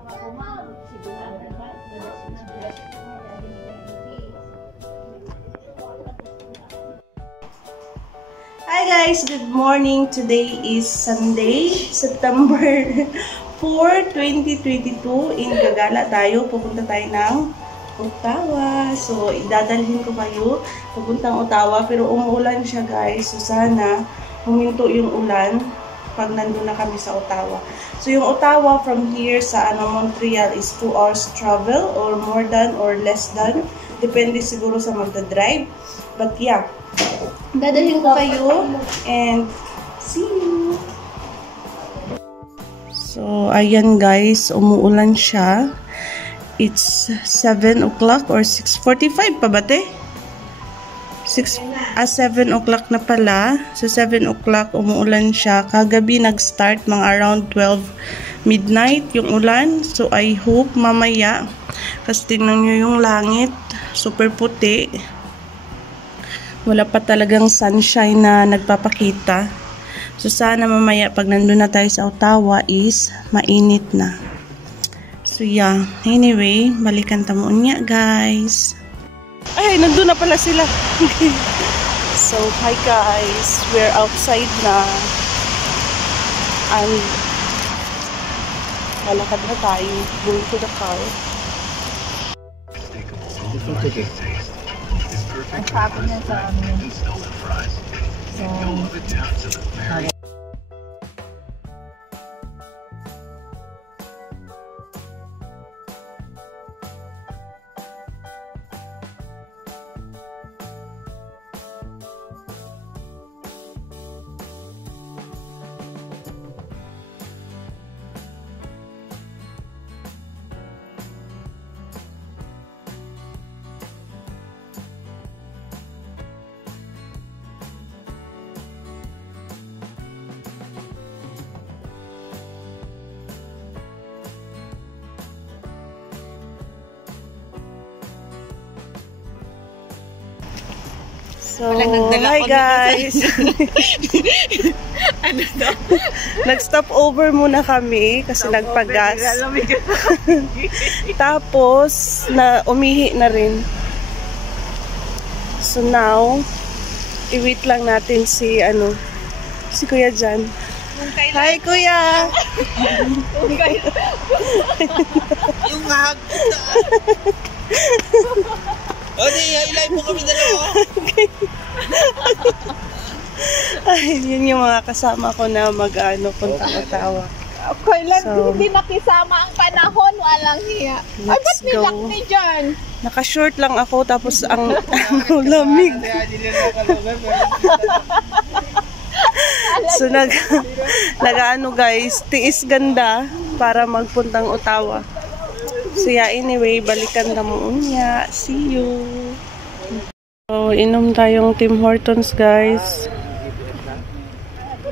Hi guys, good morning. Today is Sunday, September 4, 2022. In Gagala tayo. Pupunta tayo ng Ottawa. So, idadalhin ko kayo papuntang Ottawa. Pero umuulan siya guys. So, sana huminto yung ulan pag nandun na kami sa Ottawa. So, yung Ottawa from here sa Montreal is 2 hours travel or more than or less than. Depende siguro sa magdadrive. But yeah, dadalhin ko kayo and see you. So, ayan guys, umuulan siya. It's 7 o'clock or 6:45 pa ba te? 7 o'clock na pala. So, 7 o'clock umuulan siya. Kagabi nag-start mga around 12 midnight yung ulan. So, I hope mamaya, kasi tingnan nyo yung langit, super puti. Wala pa talagang sunshine na nagpapakita. So, sana mamaya pag nandun na tayo sa Ottawa is mainit na. So, yeah. Anyway, balikan tamo niya, guys. Ay, nandun na pala sila. So, hi guys. We're outside na. And lalakad na tayo. Going to the car. Ang sabi niya sa amin. So, hi guys! ano daw? Nag-stop over muna kami kasi nagpagas. Tapos, umihi na rin. So now, i-wait lang natin si Kuya Jan. Hi Kuya! Yung hagod. O di, ilay mo kami dalawa. Ay, yun yung mga kasama ko na puntang Ottawa. Kailan hindi nakisama ang panahon, walang hiya. Ay, ba't nilak ni John? Naka-short lang ako, tapos ang lamig. So, guys, tiis ganda para magpuntang Ottawa. So, yeah, anyway, balikan na mo niya. See you. So, inom tayong Tim Hortons, guys.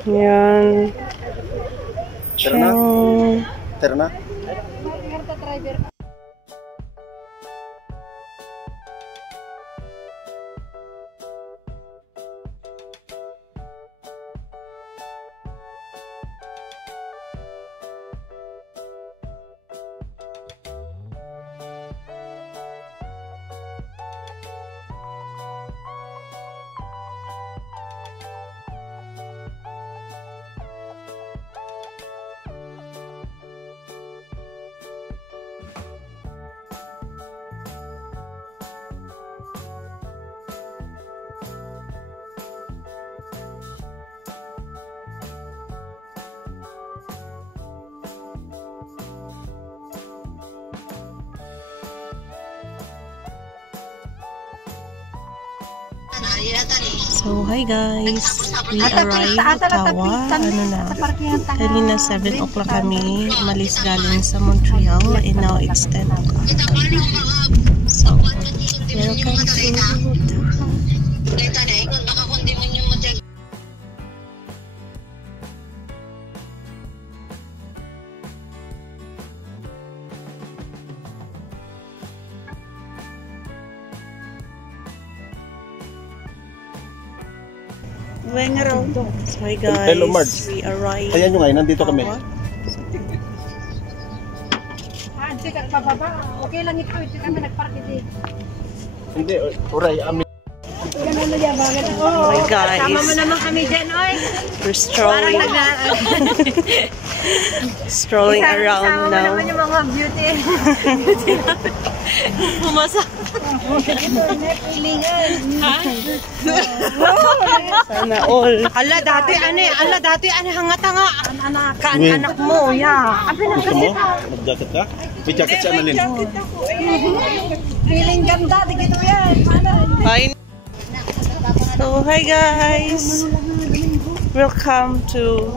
Yan. Tara na? Tara na? So, hi guys. We arrived Ottawa. Kanina 7 o'clock kami. Umalis galing sa Montreal. And now it's 10 o'clock. So, welcome to Ottawa. Hi guys, hello Marge. We arrived. Ayan yung ngayon, nandito kami. mag-check up pababa. Okay lang ito. Ito kami nagpark ito. Hindi, uray, amin. Ganun na yan, bakit? Oh my guys. Tama mo naman kami dyan, oy. We're strolling. Strolling around now. Naman yung mga beauty. Pumasa. Sana all. Ala dati hangata nga anak mo ya. Abi nang Gusto mo? Mag-jacket ka? May jacket siya, Annalyn. feeling ganda di gitu yan. Hi. So, hi guys. Welcome to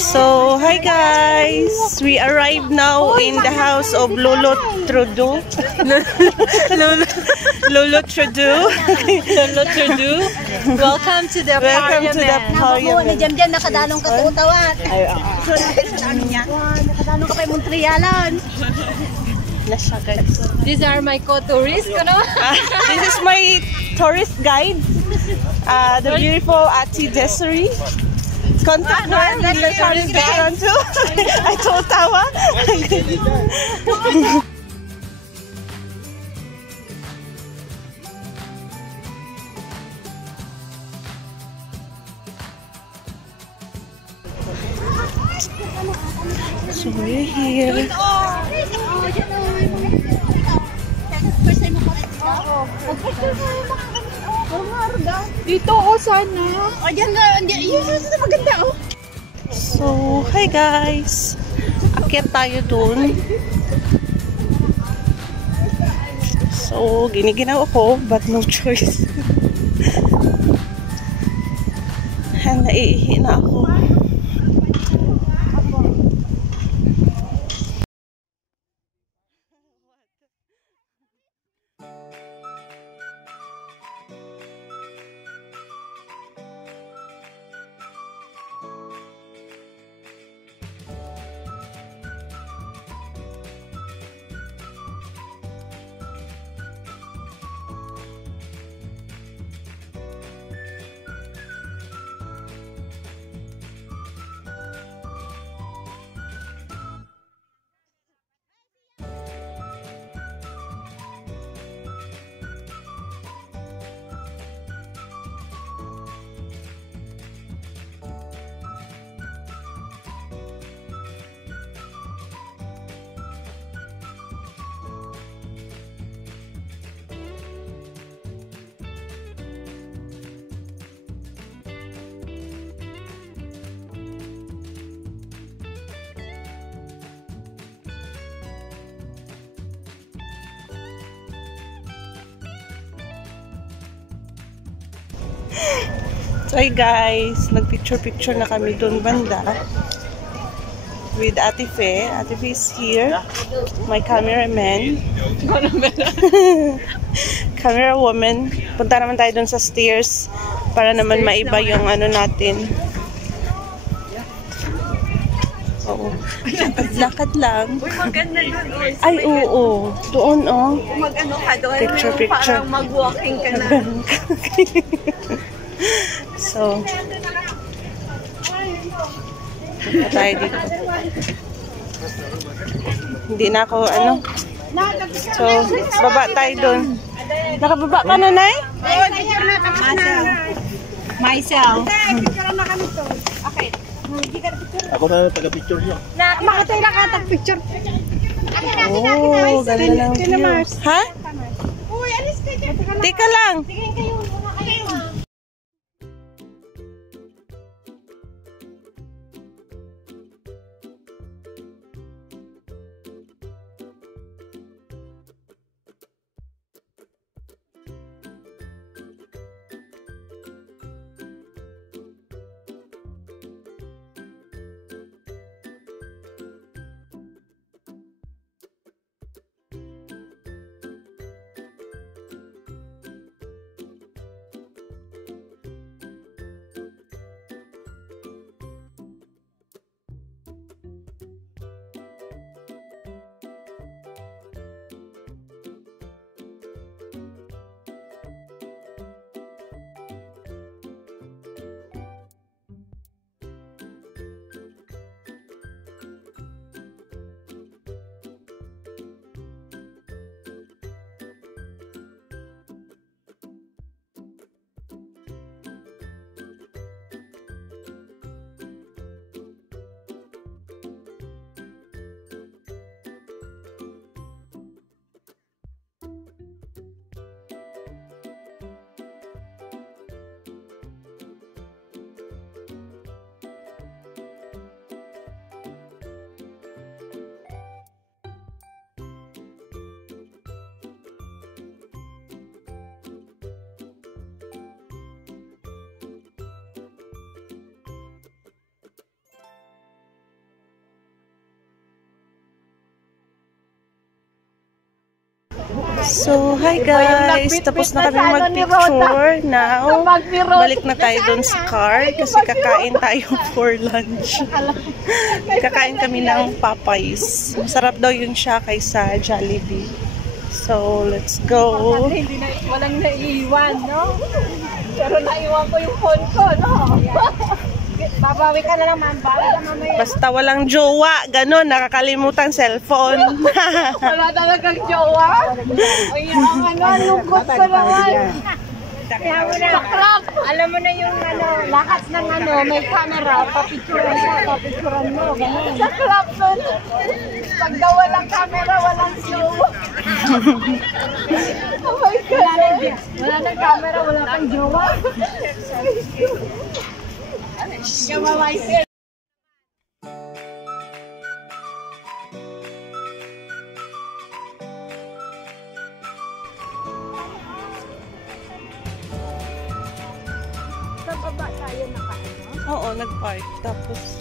So, hi guys! We arrived now in the house of Lolo Trudeau. Lolo Trudeau. Lolo Trudeau. Welcome to the Welcome to the parliament. Diyan nakadalong ka tutawan. So ano niya? Nakadalong ka kay Montrealan. Nasa guys. These are my co-tourists, ano? This is my tourist guide. The beautiful Ati Desiree. Contact her. I told Tawa. So we're here. Dito o sana. Ayan nga, yun maganda oh. So, hi guys. Akyat tayo dun. So, giniginaw ako, but no choice. Naiihi na ako. So hi guys, nagpicture-picture na kami doon banda with Ate Fe. Ate Fe is here, my cameraman. Camera woman. Punta naman tayo doon sa stairs para naman maiba yung ano natin. Oo. Lakad lang. Uy, maganda doon. Ay, oo. Doon, oh. Mag-ano ka doon? Picture. Parang mag-walking ka na. So, punta tayo dito. Hindi na ako, ano. So, baba tayo doon. Nakababa ka na, Nay? Myself. Ako na taga-picture niya. Makatay lang ka tag-picture. Oh, ganda ng view. Ha? Uy, alis ka dyan. Teka lang. Sige kayo, muna kayo. So, hi guys! Tapos na kami mag-picture. Now, balik na tayo dun sa car kasi kakain tayo for lunch. Kakain kami ng Popeyes. Masarap daw yun siya kaysa Jollibee. So, let's go. Walang naiiwan, no? Pero naiwan ko yung phone ko, no? Babawi ka na lang, ma'am. Bawi ka mamaya. Basta walang jowa. Ganon, nakakalimutan cellphone. Wala talagang jowa. Ay, ang lungkot ko naman. Kaya mo na. Saklap. Alam mo na yung lahat ng may camera. Papicturan mo. Ganun. Saklap nun. Pag daw walang camera, walang jowa. Oh my God. Wala nang camera, wala kang jowa. Oo, nag-park. Tapos,